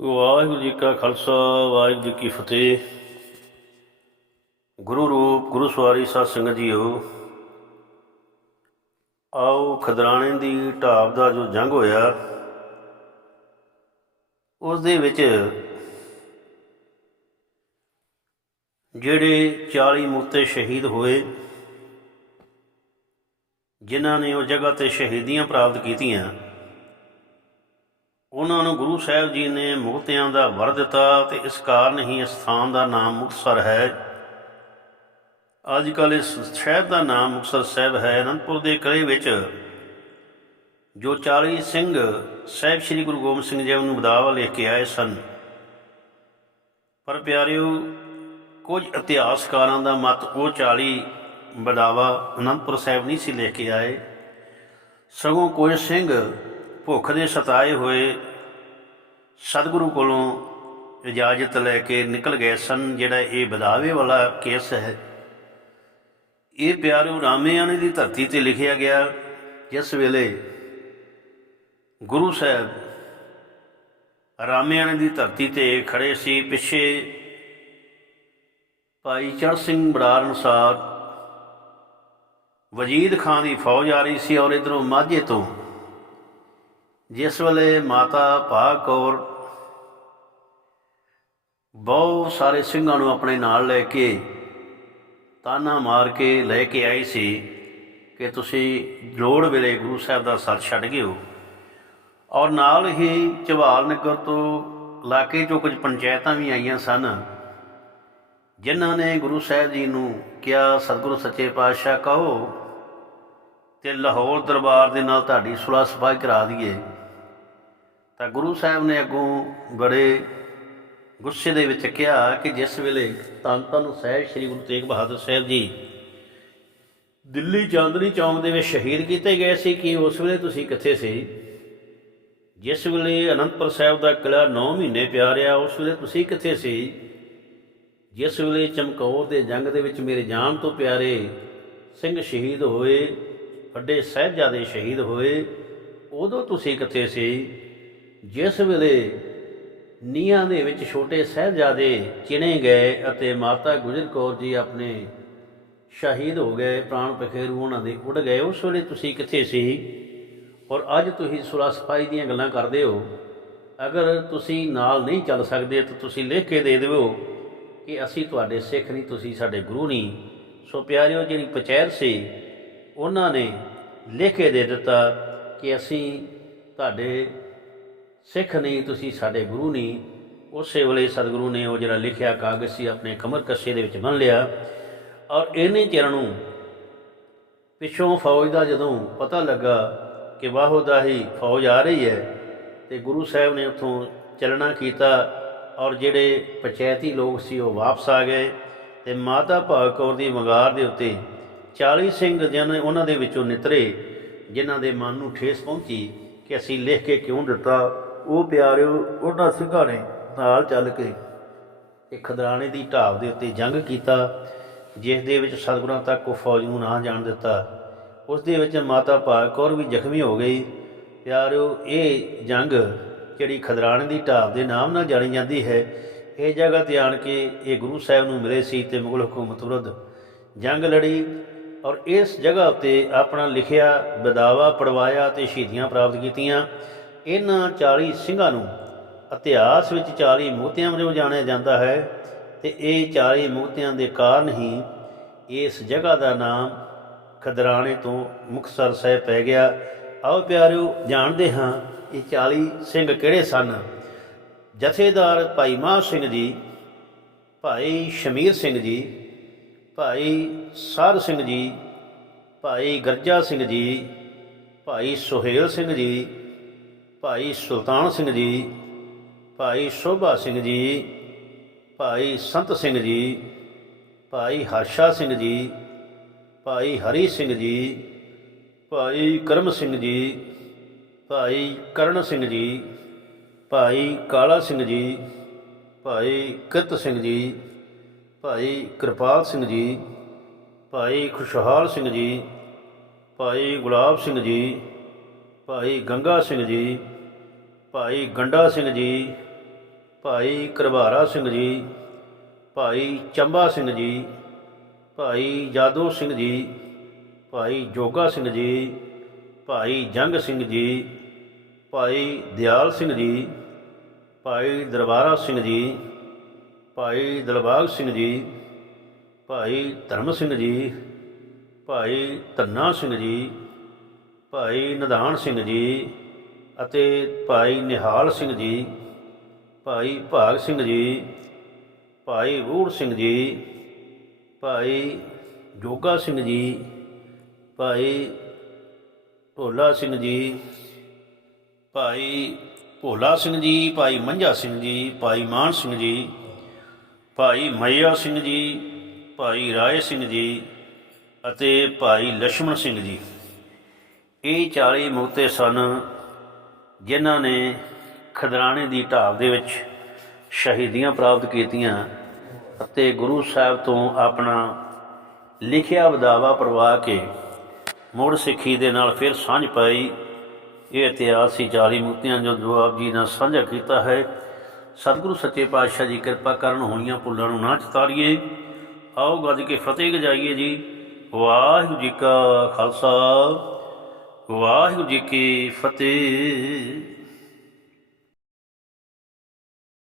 ਵਾਹਿਗੁਰੂ ਜੀ ਕਾ ਖਾਲਸਾ, ਵਾਹਿਗੁਰੂ ਜੀ ਕੀ ਫਤਿਹ। ਗੁਰੂ ਰੂਪ, ਗੁਰੂ ਸਵਾਰੀ ਸਾਧ ਸੰਗਤ ਜੀਓ, ਆਓ ਖਦਰਾਣੇ ਦੀ ਢਾਬ ਦਾ ਜੋ ਜੰਗ ਹੋਇਆ ਉਸ ਦੇ ਵਿੱਚ ਜਿਹੜੇ 40 ਮੁਕਤੇ ਸ਼ਹੀਦ ਹੋਏ, ਜਿਨ੍ਹਾਂ ਨੇ ਉਹ ਜਗ੍ਹਾ ਤੇ ਸ਼ਹੀਦੀਆਂ ਪ੍ਰਾਪਤ ਕੀਤੀਆਂ ਉਹਨਾਂ ਨੂੰ ਗੁਰੂ ਸਾਹਿਬ ਜੀ ਨੇ ਮੁਕਤਿਆਂ ਦਾ ਵਰ ਦਿੱਤਾ ਤੇ ਇਸ ਕਾਰਨ ਹੀ ਇਸ ਸਥਾਨ ਦਾ ਨਾਮ ਮੁਕਤਸਰ ਹੈ। ਅੱਜ ਕੱਲ੍ਹ ਇਸ ਸ਼ਹਿਰ ਦਾ ਨਾਮ ਮੁਕਤਸਰ ਸਾਹਿਬ ਹੈ। ਅਨੰਦਪੁਰ ਦੇ ਕਲੇ ਵਿੱਚ ਜੋ 40 ਸਿੰਘ ਸਾਹਿਬ ਸ੍ਰੀ ਗੁਰੂ ਗੋਬਿੰਦ ਸਿੰਘ ਜੀ ਨੂੰ ਬਦਾਵਾ ਲੈ ਕੇ ਆਏ ਸਨ। ਪਰ ਪਿਆਰਿਓ, ਕੁਝ ਇਤਿਹਾਸਕਾਰਾਂ ਦਾ ਮਤ ਉਹ 40 ਬਦਾਵਾ ਅਨੰਦਪੁਰ ਸਾਹਿਬ ਨਹੀਂ ਸੀ ਲੈ ਕੇ ਆਏ। ਸਗੋਂ ਕੁਝ ਸਿੰਘ ਭੁੱਖ ਦੇ ਸਤਾਏ ਹੋਏ ਸਤਿਗੁਰੂ ਕੋਲੋਂ ਇਜਾਜ਼ਤ ਲੈ ਕੇ ਨਿਕਲ ਗਏ ਸਨ, ਜਿਹੜਾ ਇਹ ਬਦਾਵੇ ਵਾਲਾ ਕੇਸ ਹੈ। ਇਹ ਪਿਆਰਿਓ ਰਾਮਿਆਣੇ ਦੀ ਧਰਤੀ ਤੇ ਲਿਖਿਆ ਗਿਆ, ਜਿਸ ਵੇਲੇ ਗੁਰੂ ਸਾਹਿਬ ਰਾਮਿਆਣੇ ਦੀ ਧਰਤੀ ਤੇ ਖੜੇ ਸੀ, ਪਿੱਛੇ ਭਾਈ ਚੜ੍ਹ ਸਿੰਘ ਬਰਾੜ ਅਨੁਸਾਰ ਵਜੀਦ ਖਾਨ ਦੀ ਫੌਜ ਆ ਰਹੀ ਸੀ ਔਰ ਇਧਰੋਂ ਮਾਝੇ ਤੋਂ ਜਿਸ ਵੇਲੇ ਮਾਤਾ ਭਾਗ ਕੌਰ ਬਹੁਤ ਸਾਰੇ ਸਿੰਘਾਂ ਨੂੰ ਆਪਣੇ ਨਾਲ ਲੈ ਕੇ ਤਾਨਾ ਮਾਰ ਕੇ ਲੈ ਕੇ ਆਈ ਸੀ ਕਿ ਤੁਸੀਂ ਲੋੜ ਵੇਲੇ ਗੁਰੂ ਸਾਹਿਬ ਦਾ ਸਰ ਛੱਡ ਗਏ ਹੋ। ਔਰ ਨਾਲ ਹੀ ਝਵਾਲ ਨਗਰ ਤੋਂ ਇਲਾਕੇ ਚੋਂ ਕੁਝ ਪੰਚਾਇਤਾਂ ਵੀ ਆਈਆਂ ਸਨ, ਜਿਨ੍ਹਾਂ ਨੇ ਗੁਰੂ ਸਾਹਿਬ ਜੀ ਨੂੰ ਕਿਹਾ, ਸਤਿਗੁਰੂ ਸੱਚੇ ਪਾਤਸ਼ਾਹ ਕਹੋ ਤੇ ਲਾਹੌਰ ਦਰਬਾਰ ਦੇ ਨਾਲ ਤੁਹਾਡੀ ਸੁਲਾ ਸਫ਼ਾਈ ਕਰਾ ਦਈਏ। ਤਾਂ ਗੁਰੂ ਸਾਹਿਬ ਨੇ ਅੱਗੋਂ ਬੜੇ ਗੁੱਸੇ ਦੇ ਵਿੱਚ ਕਿਹਾ ਕਿ ਜਿਸ ਵੇਲੇ ਤਨ ਤਨ ਸਾਹਿਬ ਸ੍ਰੀ ਗੁਰੂ ਤੇਗ ਬਹਾਦਰ ਸਾਹਿਬ ਜੀ ਦਿੱਲੀ ਚਾਂਦਨੀ ਚੌਂਕ ਦੇ ਵਿੱਚ ਸ਼ਹੀਦ ਕੀਤੇ ਗਏ ਸੀ, ਕਿ ਉਸ ਵੇਲੇ ਤੁਸੀਂ ਕਿੱਥੇ ਸੀ? ਜਿਸ ਵੇਲੇ ਅਨੰਦਪੁਰ ਸਾਹਿਬ ਦਾ ਕਿਲਾ 9 ਮਹੀਨੇ ਪਿਆ ਰਿਹਾ, ਉਸ ਵੇਲੇ ਤੁਸੀਂ ਕਿੱਥੇ ਸੀ? ਜਿਸ ਵੇਲੇ ਚਮਕੌਰ ਦੇ ਜੰਗ ਦੇ ਵਿੱਚ ਮੇਰੇ ਜਾਨ ਤੋਂ ਪਿਆਰੇ ਸਿੰਘ ਸ਼ਹੀਦ ਹੋਏ, ਵੱਡੇ ਸਾਹਿਬਜ਼ਾਦੇ ਸ਼ਹੀਦ ਹੋਏ, ਉਦੋਂ ਤੁਸੀਂ ਕਿੱਥੇ ਸੀ? ਜਿਸ ਵੇਲੇ ਨੀਹਾਂ ਦੇ ਵਿੱਚ ਛੋਟੇ ਸਾਹਿਬਜ਼ਾਦੇ ਚਿਣੇ ਗਏ ਅਤੇ ਮਾਤਾ ਗੁਜਰ ਕੌਰ ਜੀ ਆਪਣੇ ਸ਼ਹੀਦ ਹੋ ਗਏ, ਪ੍ਰਾਣ ਪਖੇਰੂ ਉਹਨਾਂ ਦੇ ਉੱਡ ਗਏ, ਉਸ ਵੇਲੇ ਤੁਸੀਂ ਕਿੱਥੇ ਸੀ? ਔਰ ਅੱਜ ਤੁਸੀਂ ਸੁਲਾ ਸਫ਼ਾਈ ਦੀਆਂ ਗੱਲਾਂ ਕਰਦੇ ਹੋ। ਅਗਰ ਤੁਸੀਂ ਨਾਲ ਨਹੀਂ ਚੱਲ ਸਕਦੇ ਤਾਂ ਤੁਸੀਂ ਲਿਖ ਕੇ ਦੇ ਦਿਓ ਕਿ ਅਸੀਂ ਤੁਹਾਡੇ ਸਿੱਖ ਨਹੀਂ, ਤੁਸੀਂ ਸਾਡੇ ਗੁਰੂ ਨਹੀਂ। ਸੋ ਪਿਆਰਿਓ, ਜਿਹੜੀ ਪੰਚਾਇਤ ਸੀ, ਉਹਨਾਂ ਨੇ ਲਿਖ ਕੇ ਦੇ ਦਿੱਤਾ ਕਿ ਅਸੀਂ ਤੁਹਾਡੇ ਸਿੱਖ ਨਹੀਂ ਤੁਸੀਂ ਸਾਡੇ ਗੁਰੂ ਨਹੀਂ ਉਸੇ ਵੇਲੇ ਸਤਿਗੁਰੂ ਨੇ ਉਹ ਜਿਹੜਾ ਲਿਖਿਆ ਕਾਗਜ਼ ਸੀ ਆਪਣੇ ਕਮਰ ਕੱਸੇ ਦੇ ਵਿੱਚ ਬੰਨ ਲਿਆ ਔਰ ਇਹਨੇ ਚਿਰ ਨੂੰ ਪਿੱਛੋਂ ਫੌਜ ਦਾ ਜਦੋਂ ਪਤਾ ਲੱਗਾ ਕਿ ਵਾਹੋ ਦਾ ਹੀ ਫੌਜ ਆ ਰਹੀ ਹੈ ਤੇ ਗੁਰੂ ਸਾਹਿਬ ਨੇ ਉੱਥੋਂ ਚਲਣਾ ਕੀਤਾ ਔਰ ਜਿਹੜੇ ਪੰਚਾਇਤੀ ਲੋਕ ਸੀ ਉਹ ਵਾਪਸ ਆ ਗਏ ਤੇ ਮਾਤਾ ਭਾਗ ਕੌਰ ਦੀ ਵੰਗਾਰ ਦੇ ਉੱਤੇ 40 ਸਿੰਘ ਜਨ ਉਹਨਾਂ ਦੇ ਵਿੱਚੋਂ ਨਿਤਰੇ ਜਿਨ੍ਹਾਂ ਦੇ ਮਨ ਨੂੰ ਠੇਸ ਪਹੁੰਚੀ ਕਿ ਅਸੀਂ ਲਿਖ ਕੇ ਕਿਉਂ ਦਿੱਤਾ ਉਹ ਪਿਆਰਿਓ, ਉਹਨਾਂ ਸਿੰਘਾਂ ਨੇ ਨਾਲ ਚੱਲ ਕੇ ਇੱਕ ਖਦਰਾਣੇ ਦੀ ਢਾਬ ਦੇ ਉੱਤੇ ਜੰਗ ਕੀਤਾ, ਜਿਸ ਦੇ ਵਿੱਚ ਸਤਿਗੁਰਾਂ ਤੱਕ ਉਹ ਫੌਜ ਨੂੰ ਨਾ ਜਾਣ ਦਿੱਤਾ। ਉਸ ਦੇ ਵਿੱਚ ਮਾਤਾ ਭਾਗ ਕੌਰ ਵੀ ਜ਼ਖਮੀ ਹੋ ਗਈ। ਪਿਆਰਿਓ, ਇਹ ਜੰਗ ਜਿਹੜੀ ਖਦਰਾਣੇ ਦੀ ਢਾਬ ਦੇ ਨਾਮ ਨਾਲ ਜਾਣੀ ਜਾਂਦੀ ਹੈ, ਇਹ ਜਗ੍ਹਾ ਤੇ ਆਣ ਕੇ ਇਹ ਗੁਰੂ ਸਾਹਿਬ ਨੂੰ ਮਿਲੇ ਸੀ ਤੇ ਮੁਗਲ ਹਕੂਮਤ ਵਿਰੁੱਧ ਜੰਗ ਲੜੀ ਔਰ ਇਸ ਜਗ੍ਹਾ ਉੱਤੇ ਆਪਣਾ ਲਿਖਿਆ ਬਦਾਵਾ ਪੜਵਾਇਆ ਤੇ ਸ਼ਹੀਦੀਆਂ ਪ੍ਰਾਪਤ ਕੀਤੀਆਂ। ਇਹਨਾਂ 40 ਸਿੰਘਾਂ ਨੂੰ ਇਤਿਹਾਸ ਵਿੱਚ 40 ਮੋਤਿਆਂ ਵਜੋਂ ਜਾਣਿਆ ਜਾਂਦਾ ਹੈ ਤੇ ਇਹ 40 ਮੋਤਿਆਂ ਦੇ ਕਾਰਨ ਹੀ ਇਸ ਜਗ੍ਹਾ ਦਾ ਨਾਮ ਖਦਰਾਣੇ ਤੋਂ ਮੁਕਤਸਰ ਸਾਹਿਬ ਪੈ ਗਿਆ। ਆਓ ਪਿਆਰਿਓ, ਜਾਣਦੇ ਹਾਂ ਇਹ 40 ਸਿੰਘ ਕਿਹੜੇ ਸਨ। ਜਥੇਦਾਰ ਭਾਈ ਮਾਹ ਸਿੰਘ ਜੀ, ਭਾਈ ਸ਼ਮੀਰ ਸਿੰਘ ਜੀ, ਭਾਈ ਸਰ ਸਿੰਘ ਜੀ, ਭਾਈ ਗਰਜਾ ਸਿੰਘ ਜੀ, ਭਾਈ ਸੁਹੇਲ ਸਿੰਘ ਜੀ ਭਾਈ ਸੁਲਤਾਨ ਸਿੰਘ ਜੀ ਭਾਈ ਸ਼ੋਭਾ ਸਿੰਘ ਜੀ ਭਾਈ ਸੰਤ ਸਿੰਘ ਜੀ ਭਾਈ ਹਰਸ਼ਾ ਸਿੰਘ ਜੀ ਭਾਈ ਹਰੀ ਸਿੰਘ ਜੀ ਭਾਈ ਕਰਮ ਸਿੰਘ ਜੀ ਭਾਈ ਕਰਨ ਸਿੰਘ ਜੀ ਭਾਈ ਕਾਲਾ ਸਿੰਘ ਜੀ ਭਾਈ ਕਿਰਤ ਸਿੰਘ ਜੀ ਭਾਈ ਕਿਰਪਾਲ ਸਿੰਘ ਜੀ ਭਾਈ ਖੁਸ਼ਹਾਲ ਸਿੰਘ ਜੀ ਭਾਈ ਗੁਲਾਬ ਸਿੰਘ ਜੀ ਭਾਈ ਗੰਗਾ ਸਿੰਘ ਜੀ ਭਾਈ ਗੰਡਾ ਸਿੰਘ ਜੀ ਭਾਈ ਕਰਵਾਰਾ ਸਿੰਘ ਜੀ ਭਾਈ ਚੰਬਾ ਸਿੰਘ ਜੀ ਭਾਈ ਜਾਦੋ ਸਿੰਘ ਜੀ ਭਾਈ ਜੋਗਾ ਸਿੰਘ ਜੀ ਭਾਈ ਜੰਗ ਸਿੰਘ ਜੀ ਭਾਈ ਦਿਆਲ ਸਿੰਘ ਜੀ ਭਾਈ ਦਰਬਾਰਾ ਸਿੰਘ ਜੀ ਭਾਈ ਦਲਬਾਗ ਸਿੰਘ ਜੀ ਭਾਈ ਧਰਮ ਸਿੰਘ ਜੀ ਭਾਈ ਧੰਨਾ ਸਿੰਘ ਜੀ ਭਾਈ ਨਿਧਾਨ ਸਿੰਘ ਜੀ ਅਤੇ ਭਾਈ ਨਿਹਾਲ ਸਿੰਘ ਜੀ, ਭਾਈ ਭਾਗ ਸਿੰਘ ਜੀ, ਭਾਈ ਰੂੜ ਸਿੰਘ ਜੀ, ਭਾਈ ਜੋਗਾ ਸਿੰਘ ਜੀ, ਭਾਈ ਭੋਲਾ ਸਿੰਘ ਜੀ, ਭਾਈ ਭੋਲਾ ਸਿੰਘ ਜੀ, ਭਾਈ ਮੰਝਾ ਸਿੰਘ ਜੀ, ਭਾਈ ਮਾਨ ਸਿੰਘ ਜੀ, ਭਾਈ ਮਈਆ ਸਿੰਘ ਜੀ, ਭਾਈ ਰਾਏ ਸਿੰਘ ਜੀ ਅਤੇ ਭਾਈ ਲక్ష్మణ ਸਿੰਘ ਜੀ। ਇਹ 40 ਮੁਕਤੇ ਸਨ ਜਿਨ੍ਹਾਂ ਨੇ ਖਦਰਾਣੇ ਦੀ ਢਾਬ ਦੇ ਵਿੱਚ ਸ਼ਹੀਦੀਆਂ ਪ੍ਰਾਪਤ ਕੀਤੀਆਂ ਅਤੇ ਗੁਰੂ ਸਾਹਿਬ ਤੋਂ ਆਪਣਾ ਲਿਖਿਆ ਵਿਦਾਵਾ ਪ੍ਰਵਾ ਕੇ ਮੁੜ ਸਿੱਖੀ ਦੇ ਨਾਲ ਫਿਰ ਸਾਂਝ ਪਾਈ। ਇਹ ਇਤਿਹਾਸ ਸੀ 40 ਮੁਕਤਿਆਂ ਜੋ ਜੋ ਆਪ ਜੀ ਨਾਲ ਸਾਂਝਾ ਕੀਤਾ ਹੈ। ਸਤਿਗੁਰੂ ਸੱਚੇ ਪਾਤਸ਼ਾਹ ਜੀ ਕਿਰਪਾ ਕਰਨ ਹੋਈਆਂ ਭੁੱਲਾਂ ਨੂੰ ਨਾ ਚਤਾਰੀਏ। ਆਓ ਗੱਜ ਕੇ ਫਤਿਹ ਗਜਾਈਏ ਜੀ। ਵਾਹਿਗੁਰੂ ਜੀ ਕਾ ਖਾਲਸਾ। ਵਾਹਿਗੁਰੂ ਜੀ ਕੀ ਫਤਿਹ।